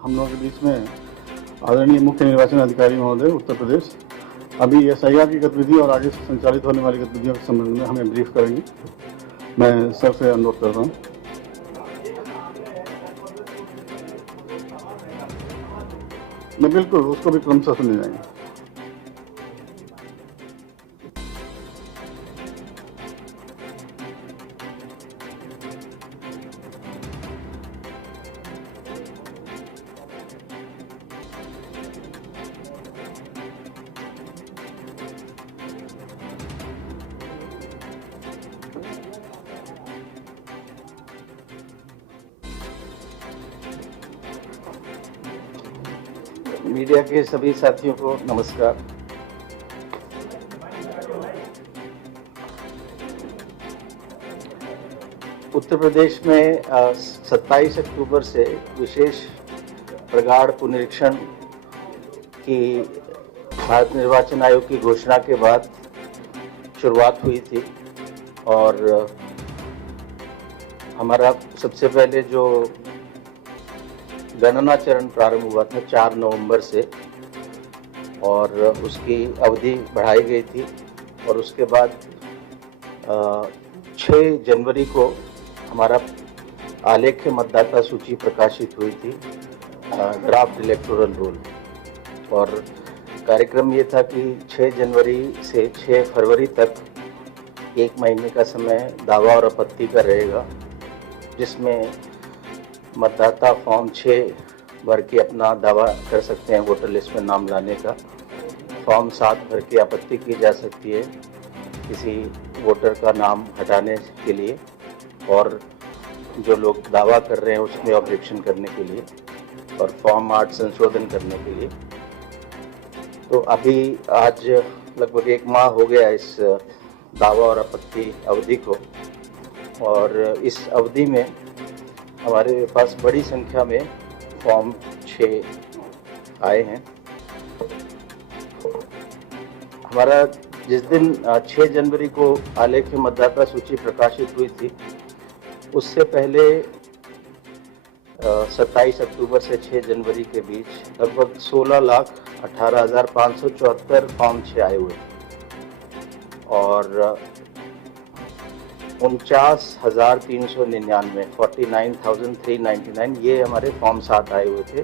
हम लोगों के बीच में आदरणीय मुख्य निर्वाचन अधिकारी महोदय उत्तर प्रदेश अभी एसआईआर की गतिविधि और आगे से संचालित होने वाली गतिविधियों के संबंध में हमें ब्रीफ करेंगे। मैं सर से अनुरोध कर रहा हूँ। मैं बिल्कुल उसको भी क्रमशः सुने जाएंगे। मीडिया के सभी साथियों को नमस्कार। उत्तर प्रदेश में 27 अक्टूबर से विशेष प्रगाढ़ पुनरीक्षण की भारत निर्वाचन आयोग की घोषणा के बाद शुरुआत हुई थी और हमारा सबसे पहले जो गणना चरण प्रारंभ हुआ था 4 नवंबर से और उसकी अवधि बढ़ाई गई थी और उसके बाद 6 जनवरी को हमारा आलेख्य मतदाता सूची प्रकाशित हुई थी, ड्राफ्ट इलेक्टोरल रोल। और कार्यक्रम ये था कि 6 जनवरी से 6 फरवरी तक 1 महीने का समय दावा और आपत्ति का रहेगा, जिसमें मतदाता फॉर्म 6 भर के अपना दावा कर सकते हैं वोटर लिस्ट में नाम लाने का। फॉर्म 7 भर के आपत्ति की जा सकती है किसी वोटर का नाम हटाने के लिए और जो लोग दावा कर रहे हैं उसमें ऑब्जेक्शन करने के लिए, और फॉर्म 8 संशोधन करने के लिए। तो अभी आज लगभग 1 माह हो गया इस दावा और आपत्ति अवधि को, और इस अवधि में हमारे पास बड़ी संख्या में फॉर्म 6 आए हैं। हमारा जिस दिन 6 जनवरी को आलेख्य मतदाता सूची प्रकाशित हुई थी, उससे पहले 27 अक्टूबर से 6 जनवरी के बीच लगभग 16,18,574 फॉर्म 6 आए हुए और 49,399 49,399 ये हमारे फॉर्म 7 आए हुए थे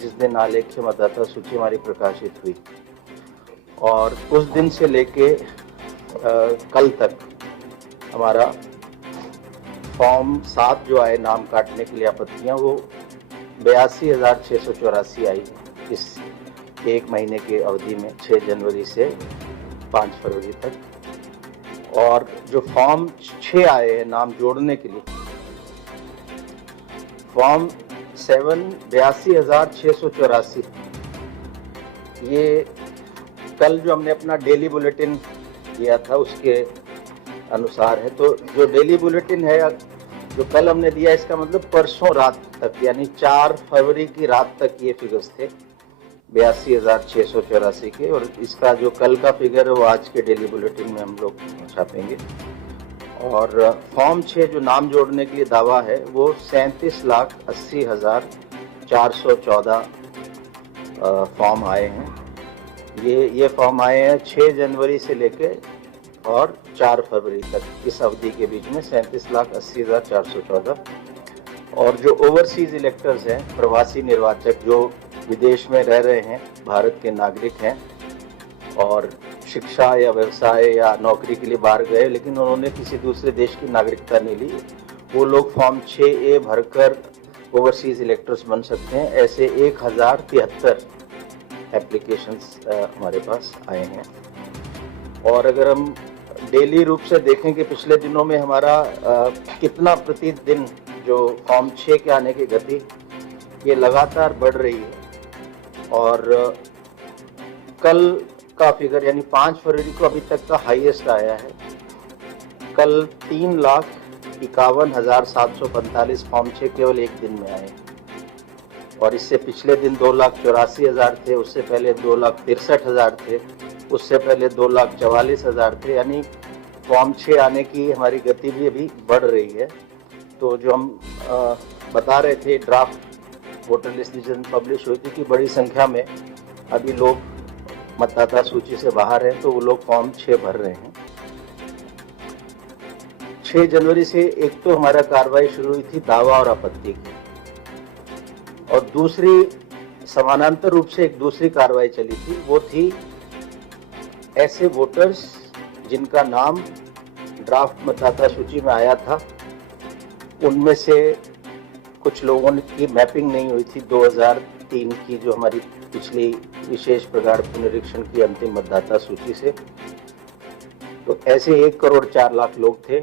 जिस दिन आलेख्य मतदाता सूची हमारी प्रकाशित हुई। और उस दिन से लेके कल तक हमारा फॉर्म 7 जो आए नाम काटने के लिए आपत्तियां, वो 82,684 आई इस 1 महीने के अवधि में 6 जनवरी से 5 फरवरी तक। और जो फॉर्म 6 आए हैं नाम जोड़ने के लिए, फॉर्म 7 82,684, ये कल जो हमने अपना डेली बुलेटिन दिया था उसके अनुसार है। तो जो डेली बुलेटिन है जो कल हमने दिया, इसका मतलब परसों रात तक यानी 4 फरवरी की रात तक ये फिगर्स थे 82,684 के, और इसका जो कल का फिगर है वो आज के डेली बुलेटिन में हम लोग छापेंगे। और फॉर्म 6 जो नाम जोड़ने के लिए दावा है वो 37,80,414 फॉर्म आए हैं। ये फॉर्म आए हैं 6 जनवरी से लेके और 4 फरवरी तक, इस अवधि के बीच में 37,80,414। और जो ओवरसीज इलेक्टर्स हैं, प्रवासी निर्वाचक जो विदेश में रह रहे हैं, भारत के नागरिक हैं और शिक्षा या व्यवसाय या नौकरी के लिए बाहर गए लेकिन उन्होंने किसी दूसरे देश की नागरिकता नहीं ली, वो लोग फॉर्म 6A भरकर ओवरसीज इलेक्टर्स बन सकते हैं। ऐसे 1073 एप्लीकेशंस हमारे पास आए हैं। और अगर हम डेली रूप से देखें कि पिछले दिनों में हमारा कितना प्रतिदिन जो फॉर्म 6 के आने की गति ये लगातार बढ़ रही है, और कल का फिगर यानी 5 फरवरी को अभी तक का हाईएस्ट आया है। कल 3,51,745 फॉर्म 6 केवल एक दिन में आए, और इससे पिछले दिन 2,84,000 थे, उससे पहले 2,63,000 थे, उससे पहले 2,44,000 थे। यानी फॉर्म 6 आने की हमारी गति भी अभी बढ़ रही है। तो जो हम बता रहे थे draft voter list decision publish हुई थी कि बड़ी संख्या में अभी लोग मतदाता सूची से बाहर हैं, तो वो लोग फॉर्म 6 भर रहे हैं। 6 जनवरी से एक तो हमारा कार्रवाई शुरू हुई थी दावा और आपत्ति की, और दूसरी समानांतर रूप से एक दूसरी कार्रवाई चली थी, वो थी ऐसे वोटर्स जिनका नाम ड्राफ्ट मतदाता सूची में आया था, उनमें से कुछ लोगों की मैपिंग नहीं हुई थी 2003 की जो हमारी पिछली विशेष प्रगाढ़ पुनरीक्षण की अंतिम मतदाता सूची से। तो ऐसे 1 करोड़ 4 लाख लोग थे।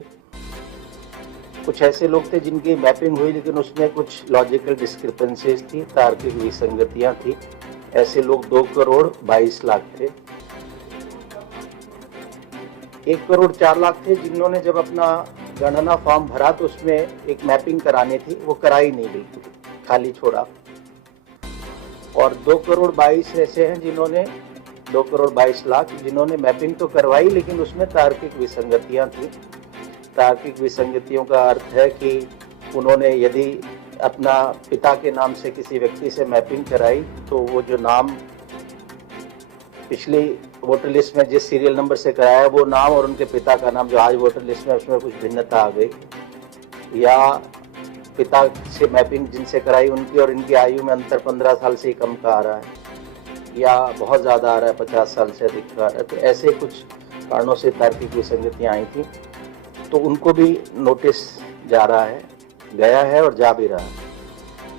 कुछ ऐसे लोग थे जिनकी मैपिंग हुई लेकिन उसमें कुछ लॉजिकल डिस्क्रिपेंसीज थी, तार्किक विसंगतियां थी। ऐसे लोग 2 करोड़ 22 लाख थे। 1 करोड़ 4 लाख थे जिन्होंने जब अपना गणना फॉर्म भरा तो उसमें एक मैपिंग करानी थी, वो कराई नहीं, बिल्कुल खाली छोड़ा। और 2 करोड़ 22 ऐसे हैं जिन्होंने 2 करोड़ 22 लाख जिन्होंने मैपिंग तो करवाई लेकिन उसमें तार्किक विसंगतियां थी। तार्किक विसंगतियों का अर्थ है कि उन्होंने यदि अपना पिता के नाम से किसी व्यक्ति से मैपिंग कराई तो वो जो नाम पिछली वोटर लिस्ट में जिस सीरियल नंबर से कराया वो नाम और उनके पिता का नाम जो आज वोटर लिस्ट में उसमें कुछ भिन्नता आ गई, या पिता से मैपिंग जिनसे कराई उनकी और इनकी आयु में अंतर 15 साल से कम का आ रहा है, या बहुत ज़्यादा आ रहा है, 50 साल से अधिक का आ रहा है। तो ऐसे कुछ कारणों से तार्किक विसंगतियाँ आई थी, तो उनको भी नोटिस जा रहा है, गया है और जा भी रहा है।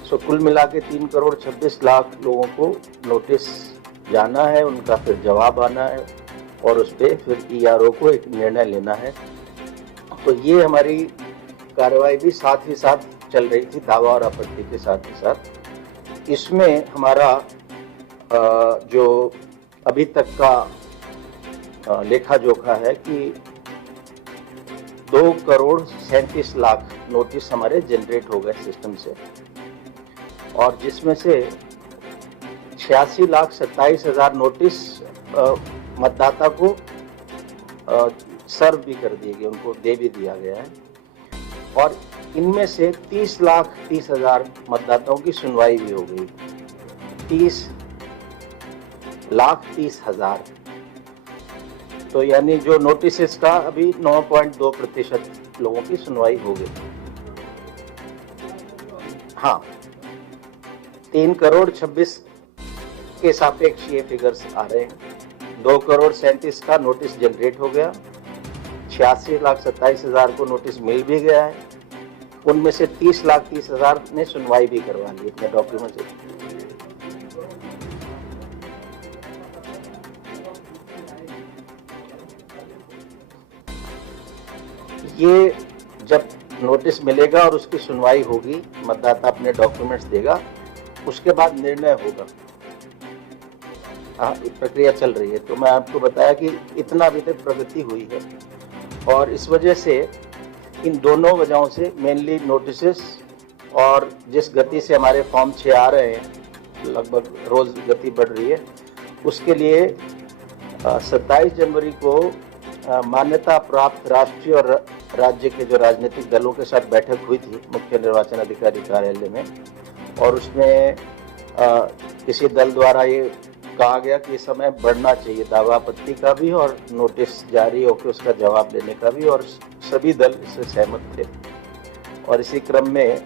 सो कुल मिला के 3 करोड़ 26 लाख लोगों को नोटिस जाना है, उनका फिर जवाब आना है और उस पर फिर ERO को एक निर्णय लेना है। तो ये हमारी कार्रवाई भी साथ ही साथ चल रही थी, दावा और आपत्ति के साथ ही साथ। इसमें हमारा जो अभी तक का लेखा जोखा है कि 2 करोड़ 37 लाख नोटिस हमारे जनरेट हो गए सिस्टम से, और जिसमें से 86,27,000 नोटिस मतदाता को सर्व भी कर दिए गए, उनको दे भी दिया गया है। और इनमें से 30,30,000 मतदाताओं की सुनवाई भी हो गई। 30,30,000, तो यानी जो नोटिस का अभी 9.2% लोगों की सुनवाई हो गई। हाँ, 3 करोड़ 26 के सापेक्ष ये फिगर्स आ रहे हैं। 2 करोड़ 37 का नोटिस जनरेट हो गया, 86,27,000 को नोटिस मिल भी गया है, उनमें से 30,30,000 ने सुनवाई भी करवा ली अपने डॉक्यूमेंट। ये जब नोटिस मिलेगा और उसकी सुनवाई होगी, मतदाता अपने डॉक्यूमेंट्स देगा, उसके बाद निर्णय होगा। हाँ, प्रक्रिया चल रही है। तो मैं आपको बताया कि इतना अभी तक प्रगति हुई है, और इस वजह से इन दोनों वजहों से मेनली नोटिसेस और जिस गति से हमारे फॉर्म 6 आ रहे हैं, लगभग रोज गति बढ़ रही है, उसके लिए 27 जनवरी को मान्यता प्राप्त राष्ट्रीय और राज्य के जो राजनीतिक दलों के साथ बैठक हुई थी मुख्य निर्वाचन अधिकारी कार्यालय में, और उसमें किसी दल द्वारा ये कहा गया कि समय बढ़ना चाहिए दावा आपत्ति का भी और नोटिस जारी होकर उसका जवाब देने का भी, और सभी दल इससे सहमत थे। और इसी क्रम में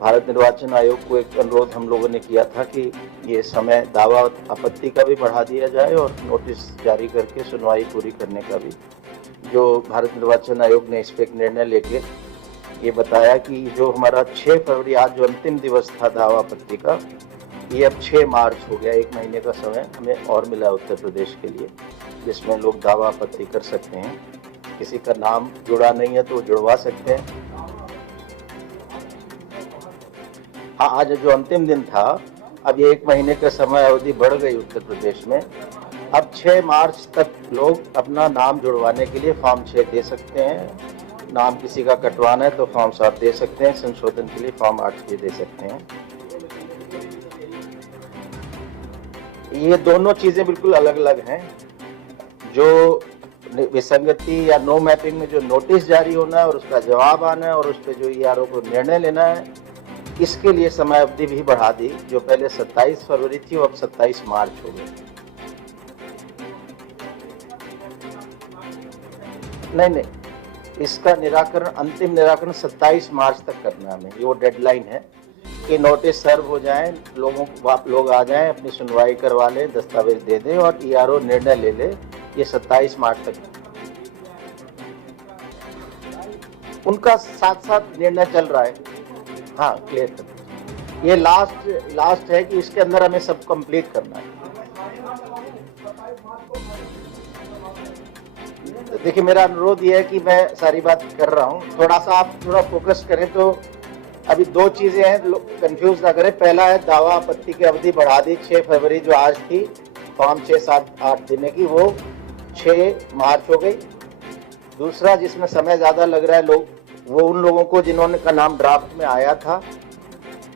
भारत निर्वाचन आयोग को एक अनुरोध हम लोगों ने किया था कि ये समय दावा आपत्ति का भी बढ़ा दिया जाए और नोटिस जारी करके सुनवाई पूरी करने का भी। जो भारत निर्वाचन आयोग ने इस पर एक निर्णय लेके ये बताया कि जो हमारा 6 फरवरी आज जो अंतिम दिवस था दावा आपत्ति का, ये अब 6 मार्च हो गया। 1 महीने का समय हमें और मिला उत्तर प्रदेश के लिए, जिसमें लोग दावा आपत्ति कर सकते हैं। किसी का नाम जुड़ा नहीं है तो जुड़वा सकते हैं। हाँ, आज जो अंतिम दिन था, अब ये 1 महीने का समय अवधि बढ़ गई उत्तर प्रदेश में। अब 6 मार्च तक लोग अपना नाम जुड़वाने के लिए फॉर्म 6 दे सकते हैं। नाम किसी का कटवाना है तो फॉर्म 7 दे सकते हैं, संशोधन के लिए फॉर्म 8 भी दे सकते हैं। ये दोनों चीजें बिल्कुल अलग अलग हैं। जो विसंगति या नो मैपिंग में जो नोटिस जारी होना है और उसका जवाब आना है और उस पर जो ERO को निर्णय लेना है, इसके लिए समय अवधि भी बढ़ा दी, जो पहले 27 फरवरी थी वो अब 27 मार्च हो गई। नहीं, इसका निराकरण, अंतिम निराकरण 27 मार्च तक करना है हमें, ये वो डेडलाइन है कि नोटिस सर्व हो जाए, लोग आ जाएं, अपनी सुनवाई करवा लें, दस्तावेज दे दें और ईआरओ निर्णय ले ले। ये 27 मार्च तक उनका साथ निर्णय चल रहा है। हाँ, क्लियर कर, ये लास्ट है कि इसके अंदर हमें सब कंप्लीट करना है। देखिए, मेरा अनुरोध ये है कि मैं सारी बात कर रहा हूँ, थोड़ा सा आप थोड़ा फोकस करें। तो अभी दो चीजें हैं, कंफ्यूज ना करें। पहला है दावा आपत्ति की अवधि बढ़ा दी, 6 फरवरी जो आज थी फॉर्म 6, 7, 8 देने की, वो 6 मार्च हो गई। दूसरा जिसमें समय ज्यादा लग रहा है वो उन लोगों को जिन्होंने का नाम ड्राफ्ट में आया था,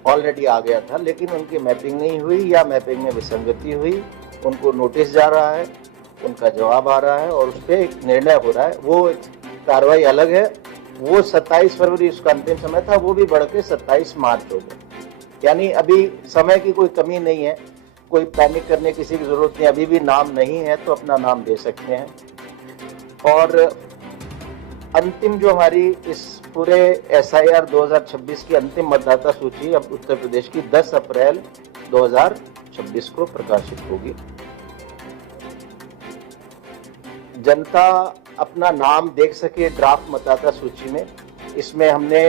ऑलरेडी आ गया था, लेकिन उनकी मैपिंग नहीं हुई या मैपिंग में विसंगति हुई, उनको नोटिस जा रहा है, उनका जवाब आ रहा है और उस पर एक निर्णय हो रहा है। वो एक कार्रवाई अलग है। वो 27 फरवरी उसका अंतिम समय था, वो भी बढ़ के 27 मार्च हो गया। यानी अभी समय की कोई कमी नहीं है, कोई पैनिक करने किसी की जरूरत नहीं। अभी भी नाम नहीं है तो अपना नाम दे सकते हैं। और अंतिम जो हमारी इस पूरे SIR 2026 की अंतिम मतदाता सूची अब उत्तर प्रदेश की 10 अप्रैल 2026 को प्रकाशित होगी। जनता अपना नाम देख सके ड्राफ्ट मतदाता सूची में। इसमें हमने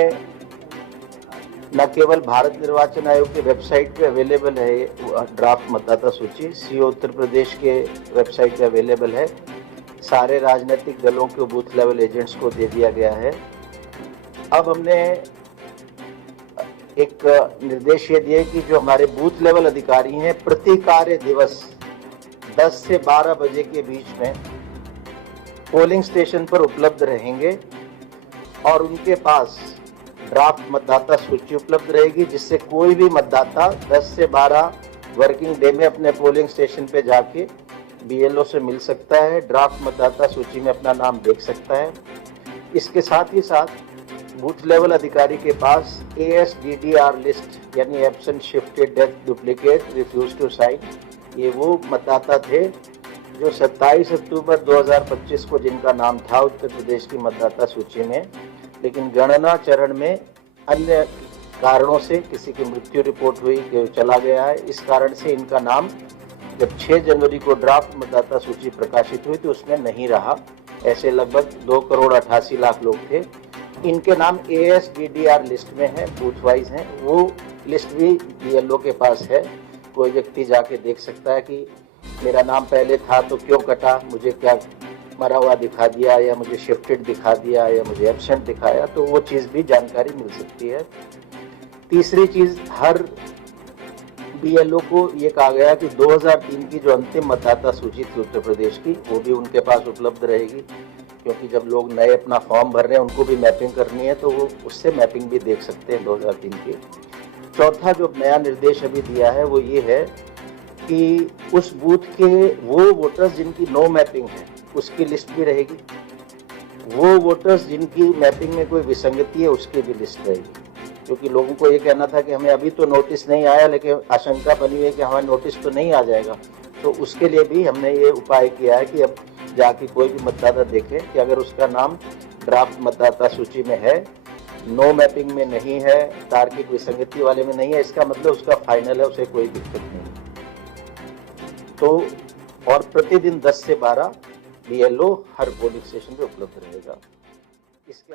न केवल भारत निर्वाचन आयोग के वेबसाइट पे अवेलेबल है ड्राफ्ट मतदाता सूची, सीओ उत्तर प्रदेश के वेबसाइट पे अवेलेबल है, सारे राजनीतिक दलों के बूथ लेवल एजेंट्स को दे दिया गया है। अब हमने एक निर्देश ये दिए कि जो हमारे बूथ लेवल अधिकारी हैं, प्रति कार्य दिवस 10 से 12 बजे के बीच में पोलिंग स्टेशन पर उपलब्ध रहेंगे और उनके पास ड्राफ्ट मतदाता सूची उपलब्ध रहेगी, जिससे कोई भी मतदाता 10 से 12 वर्किंग डे में अपने पोलिंग स्टेशन पे जाके BLO से मिल सकता है, ड्राफ्ट मतदाता सूची में अपना नाम देख सकता है। इसके साथ ही साथ बूथ लेवल अधिकारी के पास ASDDR लिस्ट यानी absent, shifted, death, duplicate, refuse to sign, ये वो मतदाता थे जो 27 अक्टूबर 2025 को जिनका नाम था उत्तर प्रदेश की मतदाता सूची में, लेकिन गणना चरण में अन्य कारणों से किसी की मृत्यु रिपोर्ट हुई कि चला गया है, इस कारण से इनका नाम जब 6 जनवरी को ड्राफ्ट मतदाता सूची प्रकाशित हुई तो उसमें नहीं रहा। ऐसे लगभग 2,88,00,000 लोग थे। इनके नाम ASDDR लिस्ट में है, बूथ वाइज हैं। वो लिस्ट भी BLO के पास है। कोई व्यक्ति जाके देख सकता है कि मेरा नाम पहले था तो क्यों कटा, मुझे क्या मरा हुआ दिखा दिया या मुझे शिफ्टेड दिखा दिया या मुझे एब्सेंट दिखाया, तो वो चीज़ भी जानकारी मिल सकती है। तीसरी चीज़, हर BLO को ये कहा गया कि 2003 की जो अंतिम मतदाता सूची थी उत्तर प्रदेश की, वो भी उनके पास उपलब्ध रहेगी, क्योंकि जब लोग नए अपना फॉर्म भर रहे हैं उनको भी मैपिंग करनी है, तो वो उससे मैपिंग भी देख सकते हैं 2003 की। चौथा जो नया निर्देश अभी दिया है वो ये है कि उस बूथ के वो वोटर्स जिनकी नो मैपिंग है उसकी लिस्ट भी रहेगी, वो वोटर्स जिनकी मैपिंग में कोई विसंगति है उसकी भी लिस्ट रहेगी। क्योंकि लोगों को ये कहना था कि हमें अभी तो नोटिस नहीं आया, लेकिन आशंका बनी हुई है कि हमारा नोटिस तो नहीं आ जाएगा, तो उसके लिए भी हमने ये उपाय किया है कि अब जाके कोई भी मतदाता देखे कि अगर उसका नाम ड्राफ्ट मतदाता सूची में है, नो मैपिंग में नहीं है, तार्किक विसंगति वाले में नहीं है, इसका मतलब उसका फाइनल है, उसे कोई दिक्कत नहीं। तो और प्रतिदिन 10 से 12 BLO हर पोलिंग स्टेशन पे उपलब्ध रहेगा। इसके